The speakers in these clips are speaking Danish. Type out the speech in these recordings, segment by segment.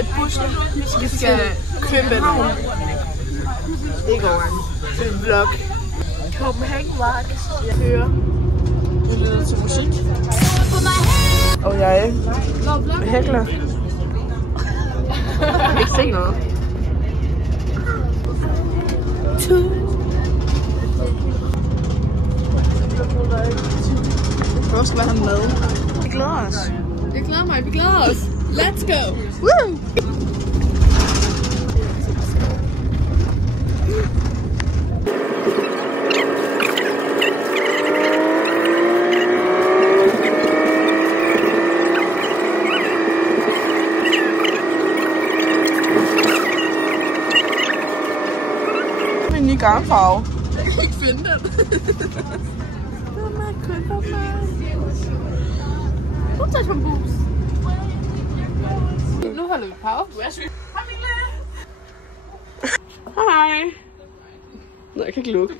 i bussen. Vi skal København. Det går an. Det er en vlog. Copenhagen Vlog. Jeg hører. Jeg lytter til musik. Og jeg hækler. Jeg kan ikke se noget. Hvor skal man have mad? Vi glæder os. Jeg glæder mig, vi glæder os. Let's go! Woo! Min nye garnfarve. Jeg kan ikke finde den. Optag på bus. Nu holder vi pause. Du er syg. Hej, Mikkel. Hej. Nej, jeg kan ikke lukke.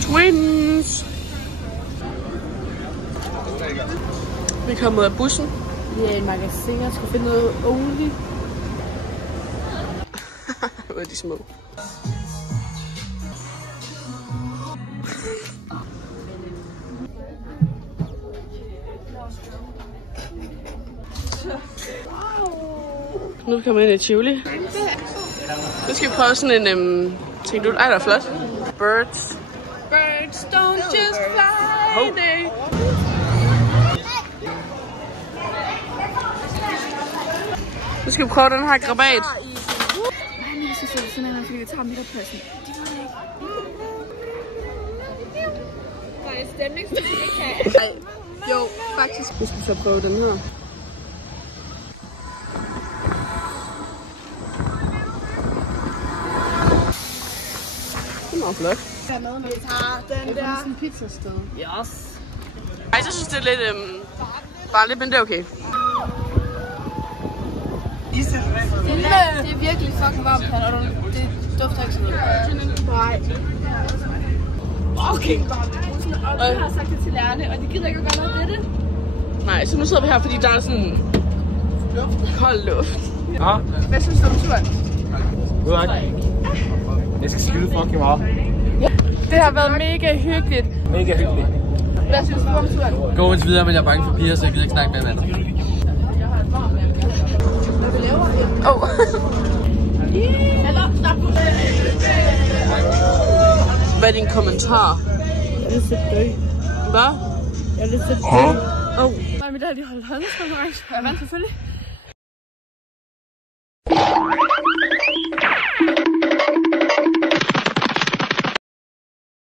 Twins. Vi er kommet af bussen. Vi er i en magasin og skal finde noget only. Hvor er de små. Nu er vi kommet ind i Tivoli. Nu skal vi prøve sådan en ting. Ej, der er flot. Birds. Birds don't just fly, they... Nu skal vi prøve den her krabat. Nej, jeg skal sætte sådan en, fordi vi tager midterpladsen. De ved ikke. Der er en stemningsmusik. Jo, faktisk. Nu skal vi så prøve den her. Det er meget flot. Vi tager den der. Det er sådan en pizzasted. Yes. Ej, så synes det er lidt, bare lidt, men det er okay. Det er virkelig fucking varmt her, og det dufter ikke sådan noget. Nej. Okay. Og jeg har sagt det til lærerne, og de gider ikke at gøre noget ved det. Nej, så nu sidder vi her, fordi der er sådan kold luft. Ja. Hvad synes du om turen? Goddag. Jeg skal skide fucking meget. Det har været mega hyggeligt. Mega hyggeligt. Hvad synes du om turen? Gå indtil videre, men jeg er bange for piger, så jeg gider ikke snakke med mand. Åh. Hvad er din kommentar? Jeg er lidt sødt død. Hvad? Jeg er lidt sødt død. Åh. Nej, men der har de holdt håndtryk. Jeg vandt selvfølgelig.